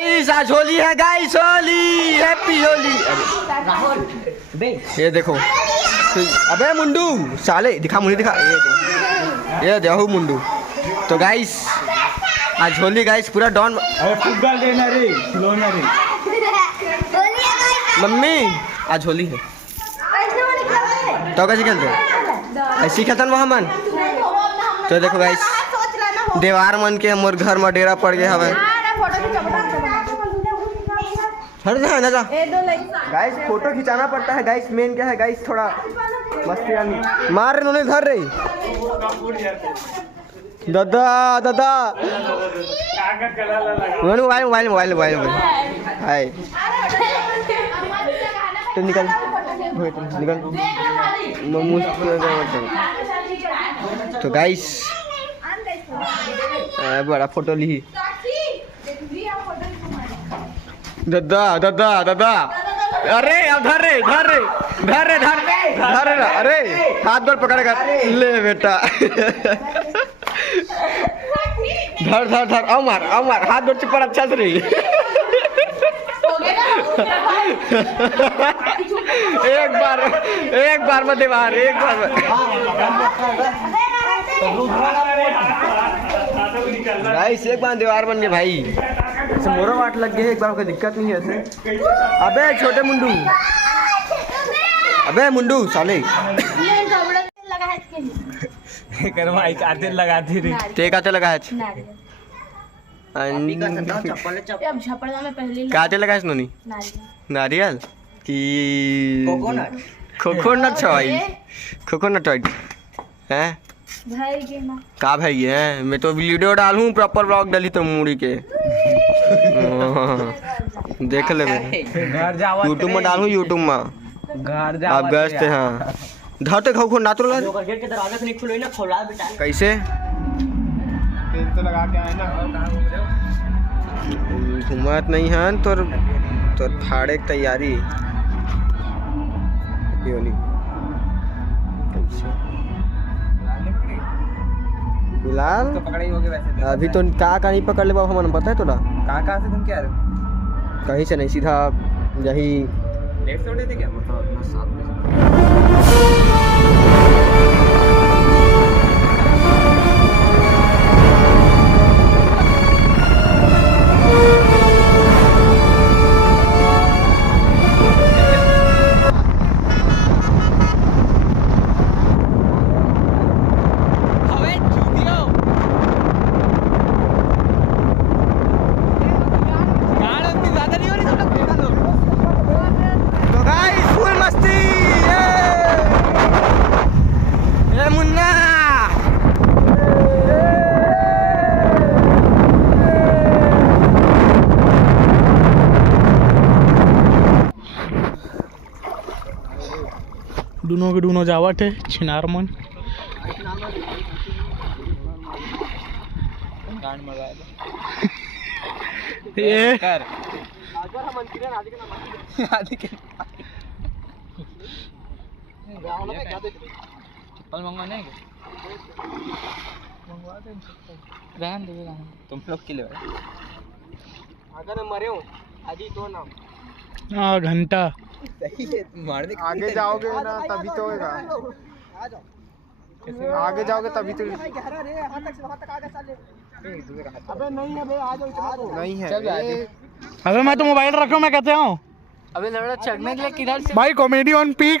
Guys आज होली है guys, Holi happy Holi. ये देखो, अबे मुंडू साले दिखा, मुझे दिखा, ये देखो मुंडू। तो गाइस आज होली गाइस, पूरा डॉन। फुटबॉल देना रे, खिलौना रे। मम्मी आज होली है तो कैसे खेलते ऐसी खेलते वहाँ मन। तो देखो गाइस देवार मन के मोर घर में डेरा पड़ गया हवे। गाइस फोटो खिंचाना पड़ता है गाइस, मेन क्या है गाइस, थोड़ा मस्ती आनी मार रहे उन्हें धर रही। दादा दादा मोबाइल मोबाइल मोबाइल मोबाइल हाय तो निकल निकल। तो गाइस बड़ा फोटो ली। दादा दादा दादा अरे अब धर रे धर रे धर रे धर धर रे, अरे हाथ पर पकड़ेगा ले बेटा। धर धर धर आओ मार हाथ पर चिपड़ अच्छा से रही। एक बार में देवार, एक बार में गाइस, एक बार दीवार बन गए भाई। मोरो वाट लग गए, एक बार कोई दिक्कत नहीं है ऐसे। अबे छोटे मुंडू, अबे मुंडू साले लगाती रे ते काते लगा है काते लगा है नोनी नारियल की कोकोनट छाई कोकोनट है का भाई है। मैं तो वीडियो डालूं, प्रॉपर ब्लॉग डाली तो मुड़ी के देख ले यूट्यूब में डालूं, यूट्यूब में आप गए थे। हाँ धरते खो ना तो कैसे तो लगा के आए ना घुमत नहीं है तोर फाड़े की तैयारी फिलहाल तो पकड़े ही होगे वैसे। अभी तो का नहीं पकड़ ले बाबा, हमें पता है थोड़ा कहाँ से घूम के आ रहे हो? कहीं से नहीं, सीधा यही लेफ्ट से उड़े थे क्या? मतलब अपना साथ में डूनो के डूनो जावट है छिनार मन ये कर चप्पल मंगवाने हैं क्या? तुम लोग के लिए अगर मरे हो आदि तो ना घंटा सही है, मारने आगे जाओगे ना तभी तो होगा, आगे जाओगे तभी तो। अबे नहीं है भाई, आ जाओ नहीं है। अबे मैं तो मोबाइल रखा हूँ, मैं कहते हूँ अबे लौड़ा चढ़ने के लिए किधर से भाई कॉमेडी ऑन पीक।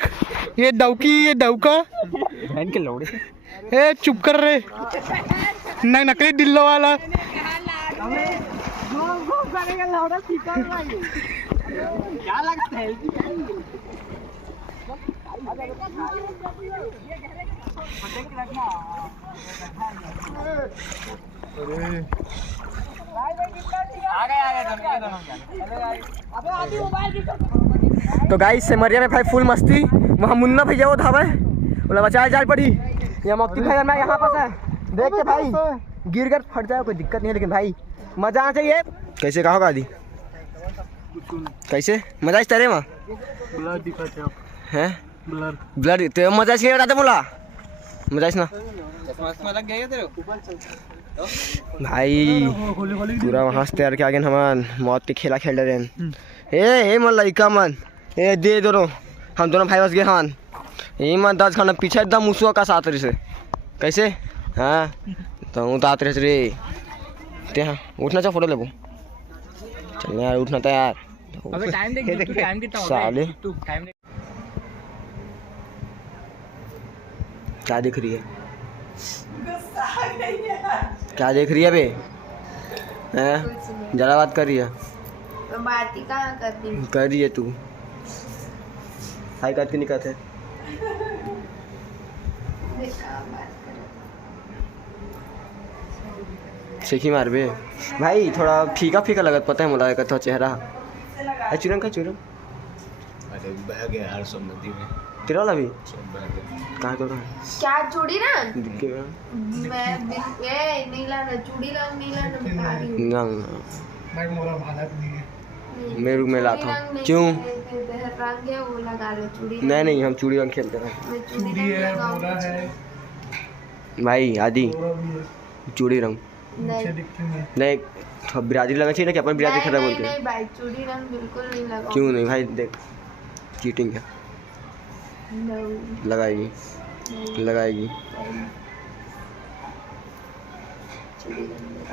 ये डौकी ये डौका बहन के लौड़े ए चुप कर रहे नहीं, नकली दिल्लो वाला। क्या लगता है तो गाइस सिमरिया में भाई फुल मस्ती। वहाँ मुन्ना भैया वो था भाई, बोला बचा जाल पड़ी। यहाँ मुक्ति भाई मैं यहाँ पास है, देख के भाई गिर कर फट जाए कोई दिक्कत नहीं है, लेकिन भाई मजा आना चाहिए। कैसे कहा होगा आदि, कैसे मजा इस तरह में है ब्लड तो मजा इसलिए बताते बोला मजा इस ना लग गया तेरे भाई पूरा वहाँ से तैयार के आगे हमान मौत के खेला खेल रहे हैं। ए मन लइका मन ए दे दो हम दोनों भाई बस गए हमान ये मन 10 खाना पीछे एकदम मुसुआ का साथ रहे से कैसे हाँ तो हूँ तात रहे रे ते हाँ उठना चाह फोटो लेबो चल यार उठना था यार। अबे टाइम देख टाइम कितना हो साले गया तू टाइम देख। क्या दिख रही है क्या देख रही है बे हैं जरा बात कर रही है बात ही कहाँ करती कर रही है तू हाई करती नहीं कहते सीखी मार बे भाई थोड़ा फीका फीका लगत पता है मुला का चेहरा है चूरन का चूरन अरे बह गया यार सोमनदी में तेरा वाला भी सब बह गया कहाँ तो क्या चूड़ी ना दिख के मैं नहीं लाना चूड़ी रंग नहीं लाना बता रही हूँ ना मेरे में लाता हूँ क्यों रंग है वो लगा लो चूड़ी नहीं नहीं हम चूड़ी रंग खेलते हैं मैं चूड़ी रंग लगाऊंगी भाई आदि चूड़ी रंग नहीं नहीं तो बिरादरी लगना चाहिए ना कि अपन बिरादरी खत्म बोल के नहीं भाई चूड़ी रंग बिल्कुल नहीं लगाऊंगी क्यों नहीं भाई देख चीटिंग है नहीं लगाएगी लगाएगी चूड़ी रंग